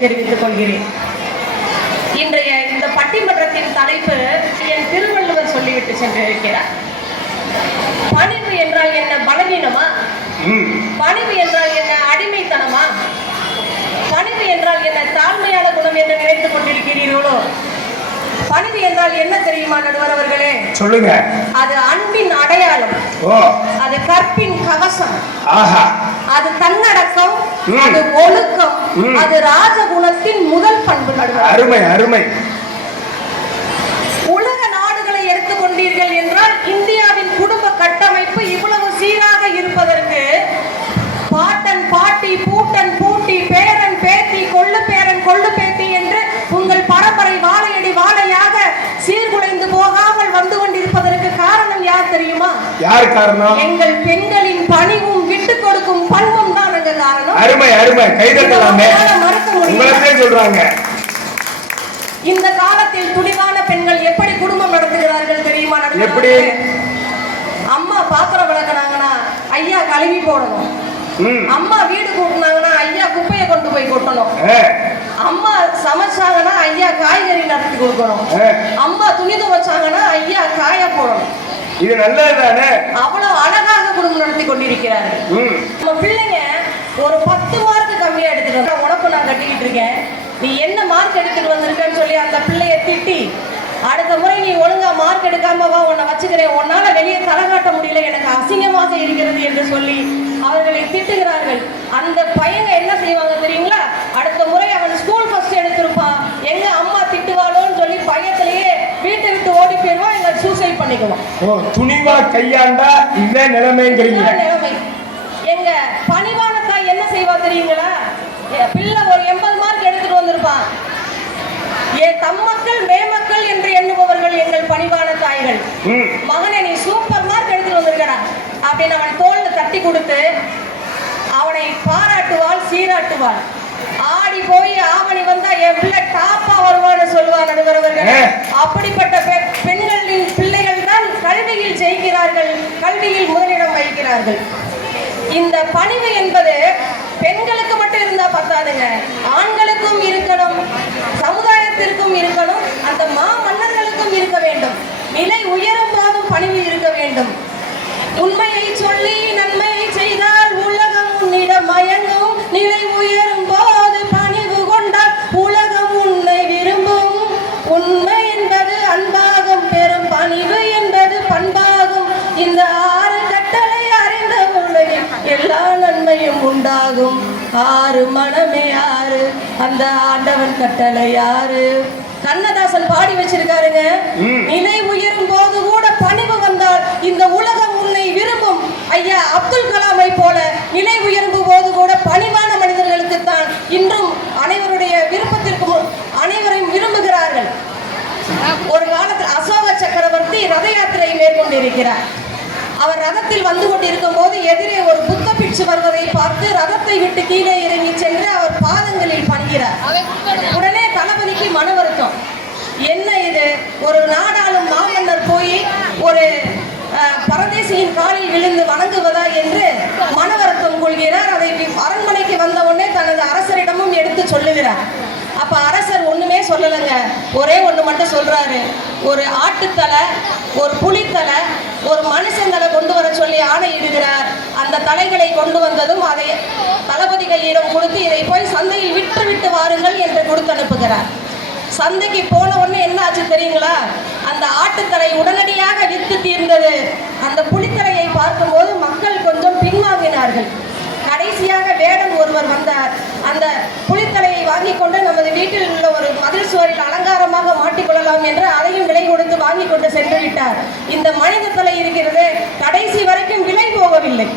தெரிவித்துக் கொள்கிறேன். இன்றைய இந்த பட்டிமன்றத்தின் தலைப்பு என் திருவள்ளுவர் சொல்லிவிட்டு சென்றிருக்கிறார். பணிவு என்றால் என்ன? பலவீனமா? பணிவு என்றால் என்ன? அடிமைத்தனமா பணிவு என்றால் என்ன தாழ்மையான குணம் என்று நினைத்துக் கொண்டிருக்கிறீர்களோ பணிவு என்றால் என்ன தெரியுமா நடுவர் அவர்களே சொல்லுங்க. அது அன்பின் அடையாளம். ஓ. அது கற்பின் கவசம். ஆஹா. அது தன்னடக்கம். அது ஒழுக்கம். அது ராஜகுணத்தின் முதல் பண்பு நடுவர் அருமை அருமை. யார் காரணம்? எங்கள் பெண்களின் பணிவும் விட்டு கொடுக்கும் பண்பும் தான் காரணம். அருமை அருமை. கைதட்டலாமே இதை நம்மால மறக்க முடியுமா? உங்களே சொல்றாங்க. இந்த காலத்தில் துணிவான பெண்கள் எப்படி குடும்பம் நடத்துகிறார்கள் தெரியுமா? எப்படி? அம்மா பாத்திரம் விளக்குனாங்கன்னா ஐயா கழுவி போடணும். அம்மா வீடு கூட்டினாங்கன்னா ஐயா குப்பையை கொண்டு போய் கொட்டணும். அம்மா சமைச்சாங்கன்னா ஐயா காய்கறி நறுக்கி கொடுக்கணும். அம்மா துணி துவைச்சாங்கன்னா ஐயா காய போடணும். இது நல்லது தானே அவ்வளவு அழகாக குடும்பம் நடத்தி கொண்டிருக்கிறார்கள் நம்ம பிள்ளைங்க ஒரு பத்து மார்க் கம்மியா எடுத்துட்டு உனக்கு நான் கட்டிக்கிட்டு இருக்கேன். நீ என்ன மார்க் எடுத்துட்டு வந்திருக்கன்னு சொல்லி அந்த பிள்ளைய திட்டி அடுத்த முறை நீ ஒழுங்கா மார்க் எடுக்காம வா உன்னை வச்சுக்கிறேன். உன்னால வெளியே தலை காட்ட முடியல எனக்கு அசிங்கமாக இருக்கிறது என்று சொல்லி அவர்களை திட்டுகிறார்கள். அந்த பையங்க என்ன செய்வாங்க தெரியுங்களா? அடுத்த முறை அவன் ஸ்கூல் ஃபர்ஸ்ட் எடுத்திருப்பான் எங்க அம்மா திட்டுவாளோன்னு சொல்லி பயத்திலேயே வீட்டை விட்டு ஓடி போயிடுவான் எங்க ஓ துணிவா கையாண்டா இதே நிலைமைங்கிறீங்க. எங்க பணிவான தாய் என்ன செய்வா தெரியுங்களா? பிள்ளை ஒரு எண்பது மார்க் எடுத்துட்டு வந்திருப்பான். என் தம்மக்கள் மேமக்கள் என்று எண்ணுபவர்கள் எங்கள் பணிவான தாய்கள். மகனே நீ சூப்பர் மார்க் எடுத்துட்டு வந்திருக்கடா அப்படின்னு அவன் தோல்ல தட்டி கொடுத்து அவனை பாராட்டுவாள் சீராட்டுவாள். ஆடி போய் ஆவணி வந்தா என் பிள்ளை டாப்பா வருவான்னு சொல்லுவா நடுவரவர்கள். ஆ. அப்படிப்பட்ட இருக்கிறார்கள் இந்த பணிவு என்பது பெண்களுக்கு மட்டும் இருந்தா பத்தாதுங்க. ஆண்களுக்கும் இருக்கணும் சமுதாயத்திற்கும் இருக்கணும் அந்த மா மன்னர்களுக்கும் இருக்க வேண்டும். நிலை உயரும் போதும் பணிவு இருக்க வேண்டும். உண்மையை சொல்லி நன்மையை உண்டாகும். ஆறு மனமே ஆறு. அந்த ஆண்டவன் கட்டளை யாரு கண்ணதாசன் பாடி வச்சிருக்காருங்க. நிலை உயரும் போது கூட பணிவு வந்தால் இந்த உலகம் உன்னை விரும்பும். ஐயா அப்துல் கலாமை போல நிலை உயரும் போது கூட பணிவான மனிதர்களுக்கு தான் இன்றும் அனைவருடைய விருப்பத்திற்கு மு- அனைவரையும் விரும்புகிறார்கள். ஒரு காலத்தில் அசோக சக்கரவர்த்தி ரத யாத்திரை மேற்கொண்டிருக்கிறார். அவர் ரதத்தில் வந்து கொண்டிருக்கும் போது எதிரே ஒரு புத்த பிட்சு வருவதை பார்த்து ரதத்தை விட்டு கீழே இறங்கி சென்று அவர் பாதங்களில் பணிகிறார். உடனே தளபதிக்கு மன வருத்தம். என்ன இது? ஒரு நாடாளும் மாமன்னர் போய் ஒரு பரதேசியின் காலில் விழுந்து வணங்குவதா என்று மன வருத்தம் கொள்கிறார். அதை அரண்மனைக்கு வந்த உடனே தனது அரசரிடமும் எடுத்து சொல்லுகிறார். அப்ப அரசர் ஒண்ணுமே சொல்லலைங்க. ஒரே ஒண்ணு மட்டும் சொல்றாரு. ஒரு ஆட்டுத்தலை ஒரு புலித்தலை ஒரு மனுஷங்களை கொண்டு வர சொல்லி ஆணையிடுகிறார் அந்த தலைகளை கொண்டு வந்ததும் அதை தளபதி கையிடம் கொடுத்து இதை போய் சந்தையில் விட்டு விட்டு வாருங்கள் என்று கொடுத்து அனுப்புகிறார். சந்தைக்கு போன உடனே என்ன ஆச்சு தெரியுங்களா? அந்த ஆட்டுத்தலை உடனடியாக வித்து தீர்ந்தது. அந்த புலித்தலையை பார்க்கும்போது மக்கள் கொஞ்சம் பின்வாங்கினார்கள். கடைசியாக வேடன் ஒருவர் வந்தார். அந்த புலித்தலையை வாங்கி கொண்டு நமது வீட்டில் உள்ள ஒரு மதில் சுவரில் அலங்காரமாக மாட்டிக்கொள்ளலாம் என்று அதையும் கொண்டு சென்று விட்டார். இந்த மனித தலை இருக்கிறது கடைசி வரைக்கும் விலை போகவில்லை.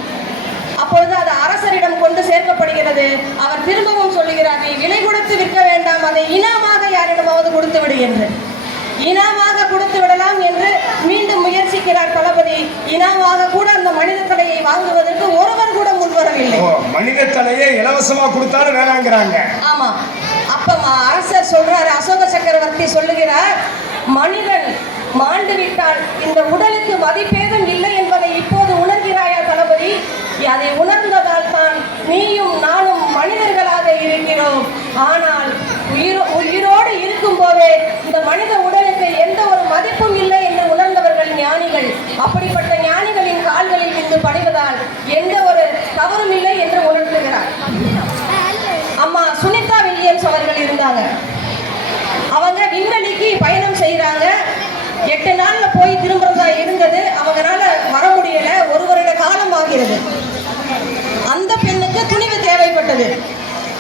அப்பொழுது அது அரசரிடம் கொண்டு சேர்க்கப்படுகிறது. அவர் திரும்பவும் சொல்லுகிறார் விலை கொடுத்து விற்க வேண்டாம் அதை இனாமாக யாரிடமாவது கொடுத்து விடு என்று. இனாமாக கொடுத்து விடலாம் என்று மீண்டும் முயற்சிக்கிறார் தளபதி. இனாமாக கூட அந்த மனித தலையை வாங்குவதற்கு ஒருவர் கூட முன்வரவில்லை மனித தலையை இலவசமா கொடுத்தாலும் வேணாங்கிறாங்க. ஆமா. அப்ப அரசர் சொல்றாரு அசோக சக்கரவர்த்தி சொல்லுகிறார் மனிதன் மாண்டு விட்டால் இந்த உடலுக்கு மதிப்பேதும் இல்லை என்பதை இப்போது உணர்கிறாயா தளபதி? அதை உணர்ந்ததால் தான் நீயும் நானும் மனிதர்களாக இருக்கிறோம். ஆனால் உயிரோ உயிரோடு இருக்கும் போதே இந்த மனித உடலுக்கு எந்த ஒரு மதிப்பும் இல்லை என்று உணர்ந்தவர்கள் ஞானிகள். அப்படிப்பட்ட ஞானிகளின் கால்களில் இருந்து பணிவதால் எந்த ஒரு தவறும் இல்லை என்று உணர்த்துகிறார். அம்மா சுனிதா வில்லியம்ஸ் அவர்கள் இருந்தாங்க. அவங்க விண்வெளிக்கு பயணம் செய்கிறாங்க. எட்டு நாள்ல போய் திரும்புறதா இருந்தது. அவங்களால வர முடியல. ஒரு வருட காலம் ஆகிறது. அந்த பெண்ணுக்கு துணிவு தேவைப்பட்டது.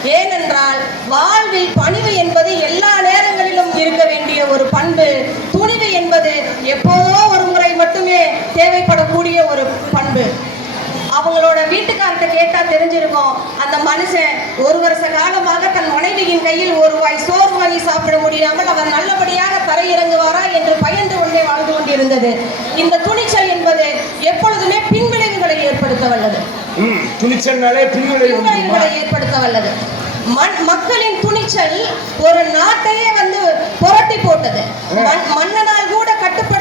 ஏனென்றால் வாழ்வில் பணிவு என்பது எல்லா நேரங்களிலும் இருக்க வேண்டிய ஒரு பண்பு. துணிவு என்பது எப்போதோ ஒரு முறை மட்டுமே தேவைப்படக்கூடிய ஒரு பண்பு. அவங்களோட வீட்டுக்கார்ட்ட கேட்டா தெரிஞ்சிருக்கும். அந்த மனுஷன் ஒரு வருஷ காலமாக தன் மனைவியின் கையில் ஒரு வாய் சோறு வாங்கி சாப்பிட முடியாமல் அவர் நல்லபடியாக தரையிறங்குவாரா என்று பயந்து கொண்டே வாழ்ந்து கொண்டிருந்தது. இந்த துணிச்சல் என்பது எப்பொழுதுமே பின்விளைவுகளை ஏற்படுத்த வல்லது. துணிச்சல்னாலே? பின்விளைவுகளை ஏற்படுத்த வல்லது. மக்களின் துணிச்சல் ஒரு நாட்டையே வந்து புரட்டி போட்டது. மன்- மன்னனால் கூட கட்டுப்படுத்த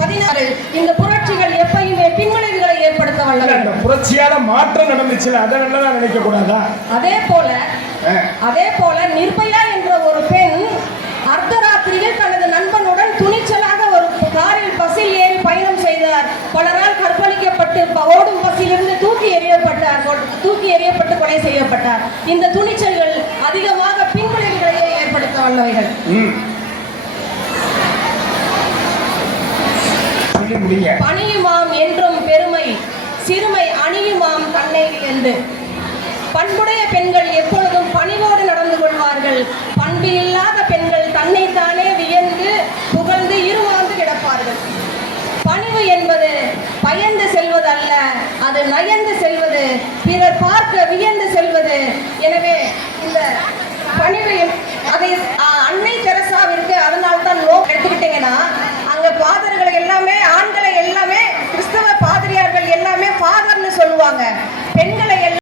பதினாறு. இந்த புரட்சிகள் எப்பயுமே பின்விளைவுகளை ஏற்படுத்த அந்த புரட்சியான மாற்றம் நடந்துச்சுல அதை நல்லதா நினைக்க கூடாதா அதே போல. அதே போல நிர்பயா என்ற ஒரு பெண் அர்த்தராத்திரியில் தனது நண்பனுடன் துணிச்சலாக ஒரு காரில் பஸ்ஸில் ஏறி பயணம் செய்தார். பலரால் கற்பழிக்கப்பட்டு ஓடும் பஸ்ஸிலிருந்து தூக்கி எறியப்பட்டார் தூக்கி எறியப்பட்டு கொலை செய்யப்பட்டார். இந்த துணிச்சல்கள் அதிகமாக பின்விளைவுகளையே ஏற்படுத்த வல்லவைகள். சொல்லி முடிங்க பணியுமாம் என்றும் பெருமை சிறுமை அணியுமாம் தன்னை வியந்து பண்புடைய பெண்கள் எப்பொழுதும் பணிவோடு நடந்து கொள்வார்கள். பண்பு இல்லாத பெண்கள் தன்னைத்தானே வியந்து புகழ்ந்து இருமாந்து கிடப்பார்கள். பணிவு என்பது பயந்து செல்வது அல்ல அது நயந்து செல்வது பிறர் பார்க்க வியந்து செல்வது. எனவே இந்த பணிவு அதை சொல்லுவாங்க.